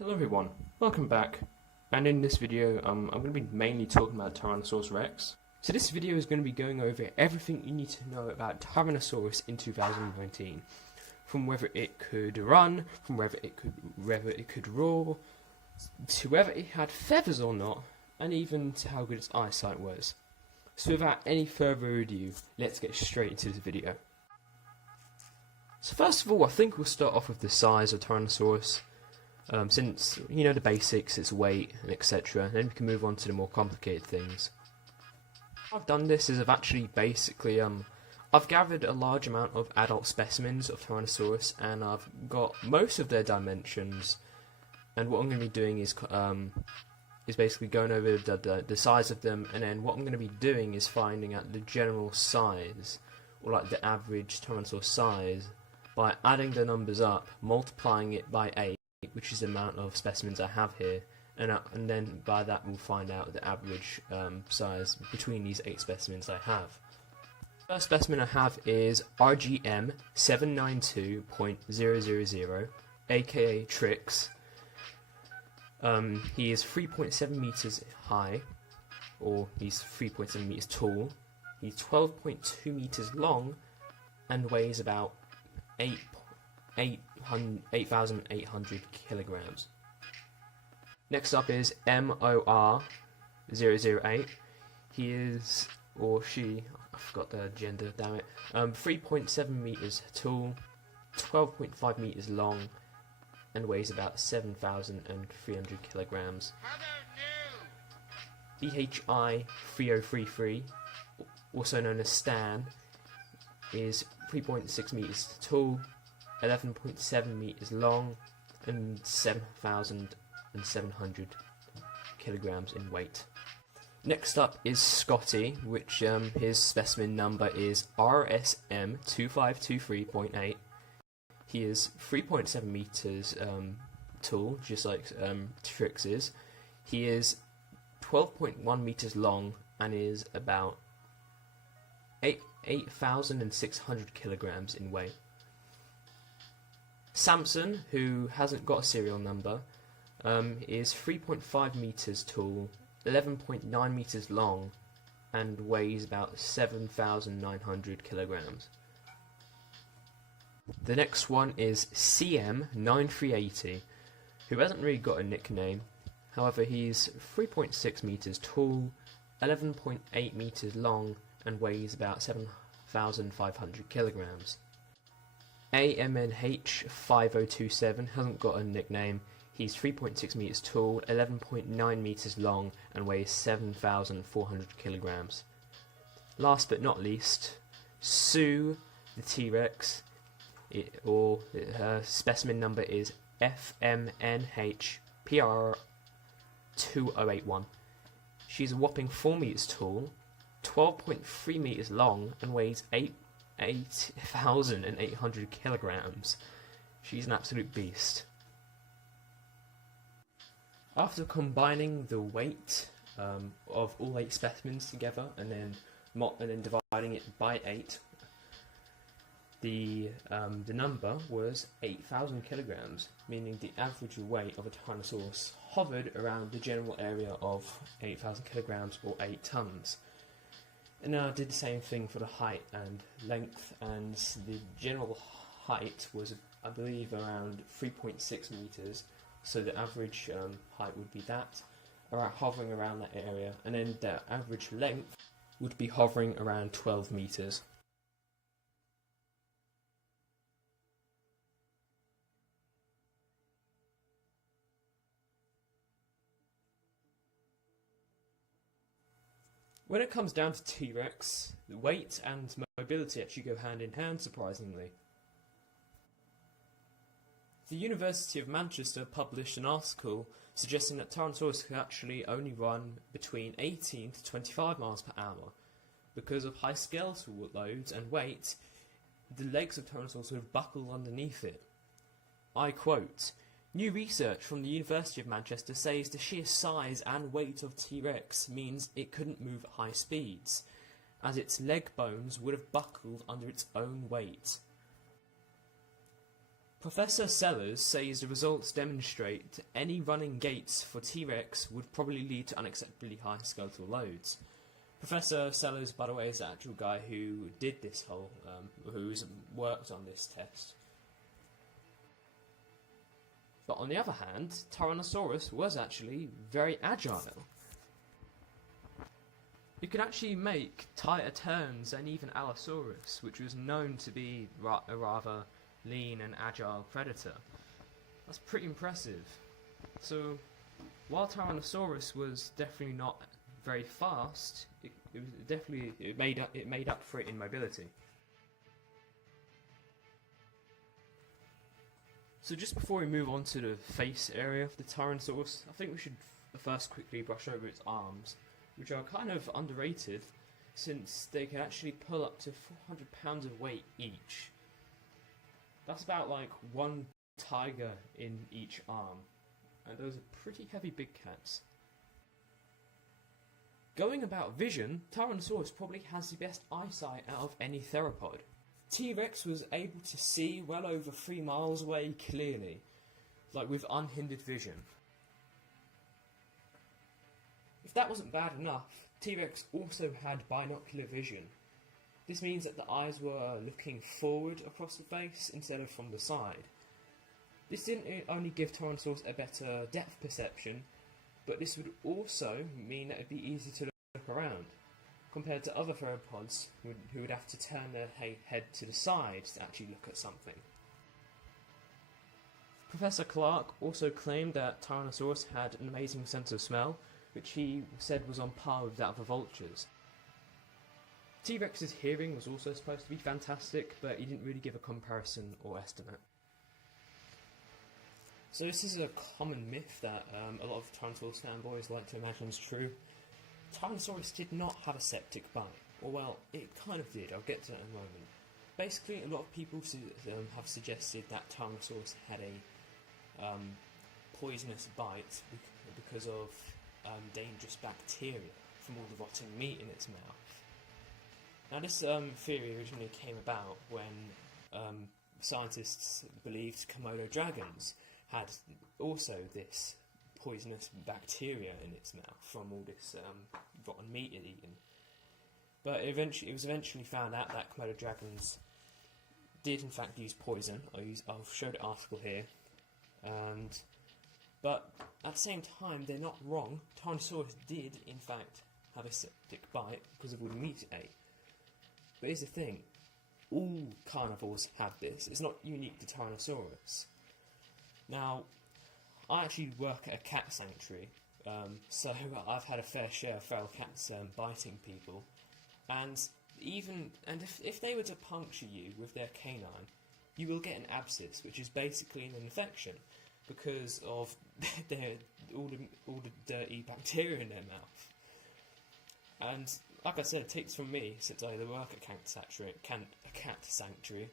Hello everyone, welcome back, and in this video I'm going to be mainly talking about Tyrannosaurus Rex. So this video is going to be going over everything you need to know about Tyrannosaurus in 2019, from whether it could run, from whether it could roar, to whether it had feathers or not, and even to how good its eyesight was. So without any further ado, let's get straight into this video. So first of all, I think we'll start off with the size of Tyrannosaurus. Since you know the basics, its weight and etc., then we can move on to the more complicated things. How I've done this is I've actually basically I've gathered a large amount of adult specimens of Tyrannosaurus, and I've got most of their dimensions. And what I'm going to be doing is basically going over the size of them, and then what I'm going to be doing is finding out the general size, or like the average Tyrannosaurus size, by adding the numbers up, multiplying it by 8. Which is the amount of specimens I have here, and then by that we'll find out the average size between these 8 specimens I have. The first specimen I have is RGM 792.000, aka Trix. He is 3.7 meters high, or he's 3.7 meters tall. He's 12.2 meters long, and weighs about 8,800 kilograms. Next up is MOR008. He is, or she, I forgot the gender, damn it, 3.7 meters tall, 12.5 meters long, and weighs about 7,300 kilograms. BHI 3033, also known as Stan, is 3.6 meters tall, 11.7 meters long, and 7,700 kilograms in weight. Next up is Scotty, which his specimen number is RSM2523.8. He is 3.7 meters tall, just like Trix is. He is 12.1 meters long and is about 8,600 kilograms in weight. Samson, who hasn't got a serial number, is 3.5 meters tall, 11.9 meters long, and weighs about 7,900 kilograms. The next one is CM9380, who hasn't really got a nickname. However, he's 3.6 meters tall, 11.8 meters long, and weighs about 7,500 kilograms. AMNH5027 hasn't got a nickname. He's 3.6 meters tall, 11.9 meters long, and weighs 7,400 kilograms. Last but not least, Sue the T-Rex, her specimen number is FMNHPR2081. She's a whopping 4 meters tall, 12.3 meters long, and weighs 8,800 kilograms. She's an absolute beast. After combining the weight of all 8 specimens together and then dividing it by 8, the number was 8,000 kilograms, meaning the average weight of a Tyrannosaurus hovered around the general area of 8,000 kilograms or 8 tons. And I did the same thing for the height and length, and the general height was, I believe, around 3.6 meters, so the average height would be that, hovering around that area, and then the average length would be hovering around 12 meters. When it comes down to T-Rex, weight and mobility actually go hand in hand, surprisingly. The University of Manchester published an article suggesting that Tyrannosaurus could actually only run between 18 to 25 miles per hour. Because of high skeletal loads and weight, the legs of Tyrannosaurus would buckle underneath it. I quote, "New research from the University of Manchester says the sheer size and weight of T-Rex means it couldn't move at high speeds, as its leg bones would have buckled under its own weight." Professor Sellers says the results demonstrate any running gaits for T-Rex would probably lead to unacceptably high skeletal loads. Professor Sellers, by the way, is the actual guy who did this whole, who's worked on this test. But on the other hand, Tyrannosaurus was actually very agile. It could actually make tighter turns than even Allosaurus, which was known to be a rather lean and agile predator. That's pretty impressive. So, while Tyrannosaurus was definitely not very fast, it made up for it in mobility. So just before we move on to the face area of the Tyrannosaurus, I think we should first quickly brush over its arms, which are kind of underrated since they can actually pull up to 400 pounds of weight each. That's about like one tiger in each arm, and those are pretty heavy big cats. Going about vision, Tyrannosaurus probably has the best eyesight out of any theropod. T-Rex was able to see well over 3 miles away clearly, like with unhindered vision. If that wasn't bad enough, T-Rex also had binocular vision. This means that the eyes were looking forward across the face instead of from the side. This didn't only give Tyrannosaurus a better depth perception, but this would also mean that it would be easier to look around, compared to other theropods who would have to turn their head to the side to actually look at something. Professor Clark also claimed that Tyrannosaurus had an amazing sense of smell, which he said was on par with that of the vultures. T-Rex's hearing was also supposed to be fantastic, but he didn't really give a comparison or estimate. So this is a common myth that a lot of Tyrannosaurus fanboys like to imagine is true. Tyrannosaurus did not have a septic bite. Or well, it kind of did, I'll get to that in a moment. Basically, a lot of people have suggested that Tyrannosaurus had a poisonous bite because of dangerous bacteria from all the rotting meat in its mouth. Now this theory originally came about when scientists believed Komodo dragons had also this poisonous bacteria in its mouth from all this rotten meat it eaten. But it was eventually found out that Komodo dragons did in fact use poison. I'll show the article here. But at the same time, they're not wrong. Tyrannosaurus did in fact have a septic bite because of all the meat it ate. But here's the thing, all carnivores have this. It's not unique to Tyrannosaurus. Now, I actually work at a cat sanctuary, so I've had a fair share of feral cats biting people, and if they were to puncture you with their canine, you will get an abscess, which is basically an infection because of all the dirty bacteria in their mouth. And like I said, it takes from me, since I work at a cat sanctuary,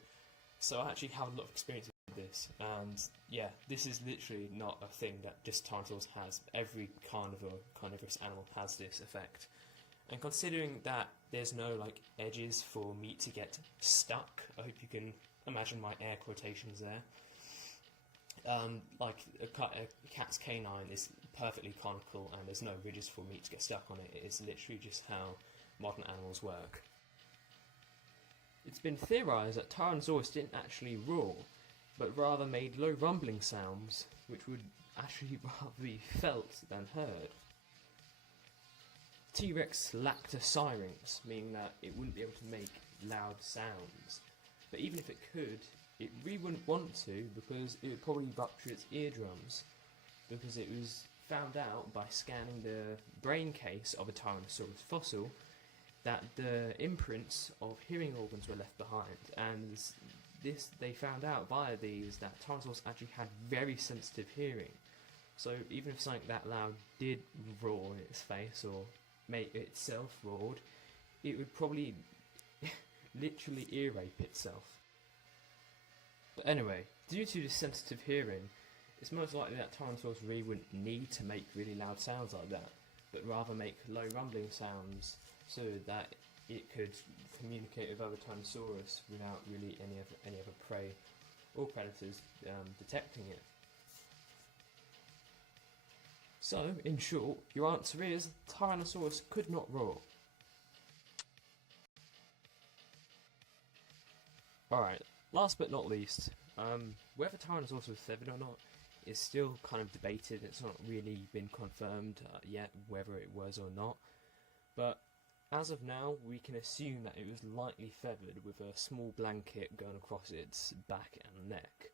so I actually have a lot of experience with this. And yeah, this is literally not a thing that just Tyrannosaurus has. Every carnivorous animal has this effect. And considering that there's no like edges for meat to get stuck, I hope you can imagine my air quotations there. Like a cat's canine is perfectly conical and there's no ridges for meat to get stuck on it. It is literally just how modern animals work. It's been theorised that Tyrannosaurus didn't actually roar, but rather made low rumbling sounds, which would actually rather be felt than heard. T-Rex lacked a syrinx, meaning that it wouldn't be able to make loud sounds. But even if it could, it really wouldn't want to because it would probably rupture its eardrums, because it was found out by scanning the brain case of a Tyrannosaurus fossil that the imprints of hearing organs were left behind, and they found out via these that Tyrannosaurus actually had very sensitive hearing. So even if something that loud did roar in its face or make itself roared, it would probably literally ear rape itself. But anyway, due to this sensitive hearing, it's most likely that Tyrannosaurus really wouldn't need to make really loud sounds like that, but rather make low rumbling sounds so that it could communicate with other Tyrannosaurus without really any other prey or predators detecting it. So, in short, your answer is Tyrannosaurus could not roar. Alright, last but not least, whether Tyrannosaurus was feathered or not is still kind of debated. It's not really been confirmed yet whether it was or not, but as of now we can assume that it was lightly feathered with a small blanket going across its back and neck.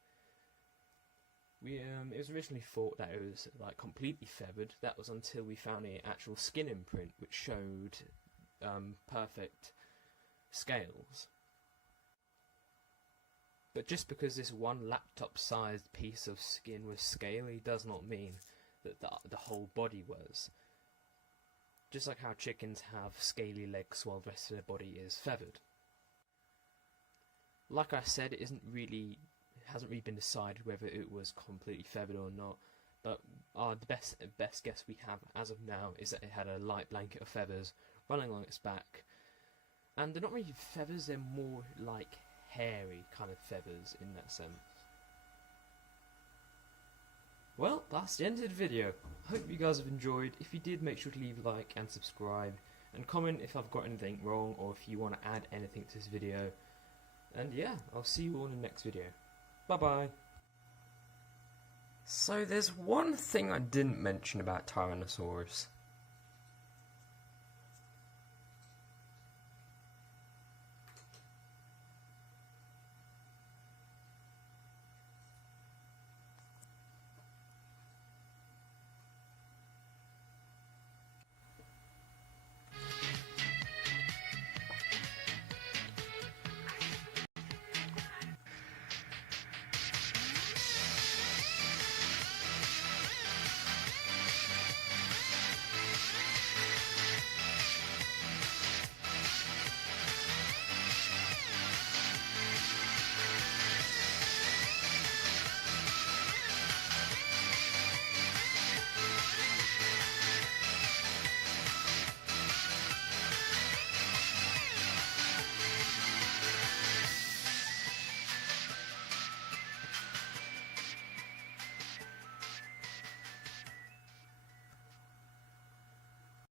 It was originally thought that it was like completely feathered. That was until we found an actual skin imprint which showed perfect scales. But just because this one laptop-sized piece of skin was scaly does not mean that the whole body was. Just like how chickens have scaly legs while the rest of their body is feathered. Like I said, it hasn't really been decided whether it was completely feathered or not, but the best guess we have as of now is that it had a light blanket of feathers running along its back. And they're not really feathers, they're more like hairy kind of feathers in that sense. Well, that's the end of the video. I hope you guys have enjoyed. If you did, make sure to leave a like and subscribe, and comment if I've got anything wrong or if you want to add anything to this video. And yeah, I'll see you all in the next video. Bye bye. So there's one thing I didn't mention about Tyrannosaurus.